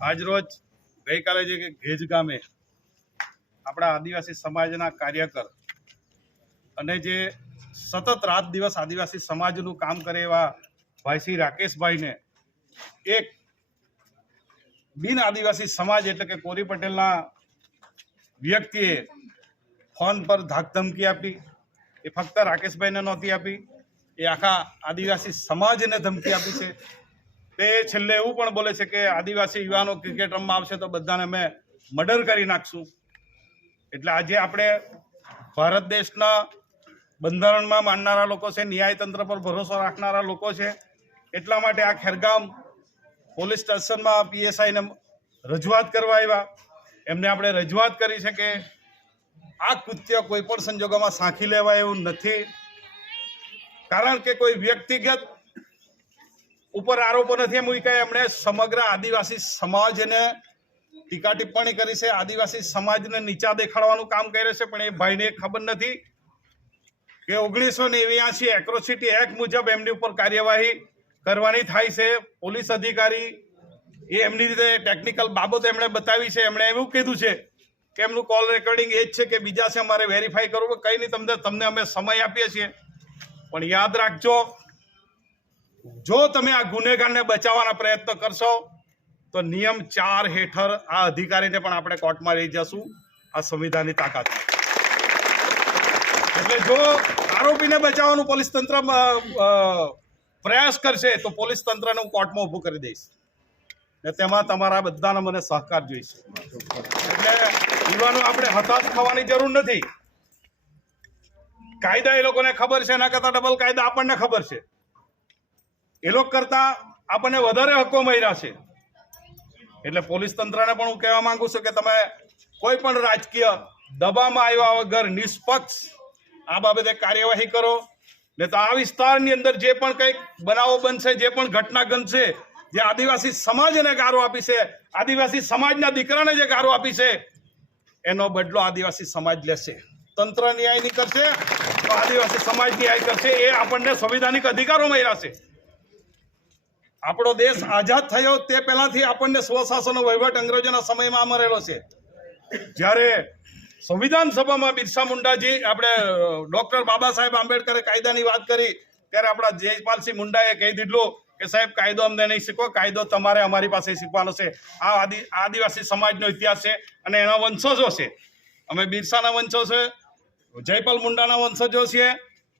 આજરોજ ગઈકાલે જે ઘેજ ગામે આપણા આદિવાસી સમાજના કાર્યકર અને જે સતત રાત દિવસ આદિવાસી સમાજનું કામ કરે એવા ભાઈ શ્રી રાકેશભાઈને એક બિન આદિવાસી સમાજ એટલે કે કોરી પટેલના વ્યક્તિએ ફોન પર ધાકધમકી આપી, એ ફક્ત રાકેશભાઈને નહોતી આપી, એ આખા આદિવાસી સમાજને ધમકી આપી છે. તે છેલ્લે એવું પણ બોલે છે કે આદિવાસી યુવાનો ક્રિકેટ રમવા આવશે તો બધાને અમે મર્ડર કરી નાખશું. એટલે આજે આપણે ભારત દેશના બંધારણમાં માનનારા લોકો છે, ન્યાયતંત્ર પર ભરોસો રાખનારા લોકો છે, એટલા માટે આ ખેરગામ પોલીસ સ્ટેશનમાં પીએસઆઈને રજૂઆત કરવા આવ્યા. એમને આપણે રજૂઆત કરી છે કે આ કૃત્ય કોઈ પણ સંજોગોમાં સાંખી લેવાય એવું નથી. કારણ કે કોઈ વ્યક્તિગત ઉપર આરોપો નથી મૂક્યા એમણે સમગ્ર આદિવાસી સમાજને ટીકા ટિપ્પણી કરી છે. આદિવાસી સમાજને નીચા દેખાડવાનું કામ કરે છે, પણ એ ભાઈને ખબર નથી કે ઓગણીસો નેવ્યાસી એક્રોસિટી એક્ટ મુજબ એમની ઉપર કાર્યવાહી કરવાની થાય છે. પોલીસ અધિકારી એ એમની રીતે ટેકનિકલ બાબતો એમણે બતાવી છે. એમણે એવું કીધું છે કે એમનું કોલ રેકોર્ડિંગ એ જ છે કે બીજા છે, અમારે વેરીફાઈ કરવું. કંઈ નહીં, તમને તમને અમે સમય આપીએ છીએ. પણ યાદ રાખજો જો તમે આ ગુનેગારને બચાવવાના પ્રયત્ન કરશો, તો નિયમ ચાર હેઠળ આ અધિકારીને પણ આપણે કોર્ટમાં લઈ જશું. આ સંવિધાનની તાકાત. એટલે જો આરોપીને બચાવવાનું પોલીસ તંત્ર પ્રયાસ કરશે, તો પોલીસ તંત્રને હું કોર્ટમાં ઊભું કરી દઈશ. ને તેમાં તમારા બધાનો મને સહકાર જોઈશે. એટલે યુવાનો, આપણે હતાશ થવાની જરૂર નથી. કાયદા એ લોકોને ખબર છે, એના કરતા ડબલ કાયદા આપણને ખબર છે. એ લોકો કરતા આપણને વધારે હક્કો મળ્યા છે. એટલે પોલીસ તંત્રને પણ હું કહેવા માંગુ છું કે તમે કોઈ પણ રાજકીય દબામાં આવ્યા વગર નિષ્પક્ષ આ બાબતે કાર્યવાહી કરો. ને તો આ વિસ્તારની અંદર જે પણ કંઈક બનાવો બનશે, જે પણ ઘટના બનશે જે આદિવાસી સમાજને ગારો આપી છે, આદિવાસી સમાજના દીકરાને જે ગારો આપી છે, એનો બદલો આદિવાસી સમાજ લેશે. તંત્ર ન્યાય નહીં કરશે, તો આદિવાસી સમાજ ન્યાય કરશે. એ આપણને સંવિધાનિક અધિકારો મળ્યા છે. આપણો દેશ આઝાદ થયો તે પહેલાથી આપણને સ્વશાસનનો વહીવટ અંગ્રેજોના સમયમાં મળેલો છે. જ્યારે સંવિધાન સભામાં બિરસા મુંડાજી, આપણે ડૉક્ટર બાબા સાહેબ આંબેડકરે કાયદાની વાત કરી, ત્યારે આપણા જયપાલસિંહ મુંડાએ કહી દીધું કે, સાહેબ, કાયદો અમને નહીં શીખો કાયદો તમારે અમારી પાસે શીખવાનો છે. આ આદિ, આદિવાસી સમાજનો ઇતિહાસ છે અને એના વંશજો છે. અમે બિરસાના વંશો છે, જયપાલ મુંડાના વંશજો છીએ.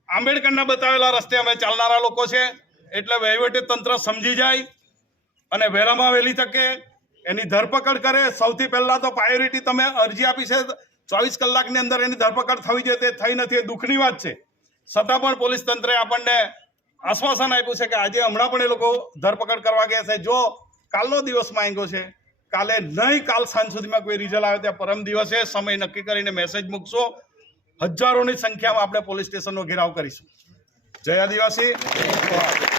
આંબેડકરના બતાવેલા રસ્તે અમે ચાલનારા લોકો છે. એટલે વહીવટી તંત્ર સમજી જાય અને વહેલામાં વહેલી તકે એની ધરપકડ કરે. સૌથી પહેલાં તો પ્રાયોરિટી તમે અરજી આપી છે. ચોવીસ કલાકની અંદર એની ધરપકડ થવી જોઈએ, તે થઈ નથી. એ દુઃખની વાત છે. છતાં પણ પોલીસ તંત્રે આપણને આશ્વાસન આપ્યું છે કે આજે હમણાં પણ એ લોકો ધરપકડ કરવા ગયા છે. જો કાલનો દિવસ માંગ્યો છે, કાલે નહીં, કાલ સાંજ સુધીમાં કોઈ રિઝલ્ટ આવે ત્યાં પરમ દિવસે સમય નક્કી કરીને મેસેજ મૂકશો. હજારોની સંખ્યામાં આપણે પોલીસ સ્ટેશનનો ઘેરાવ કરીશું. જય આદિવાસી.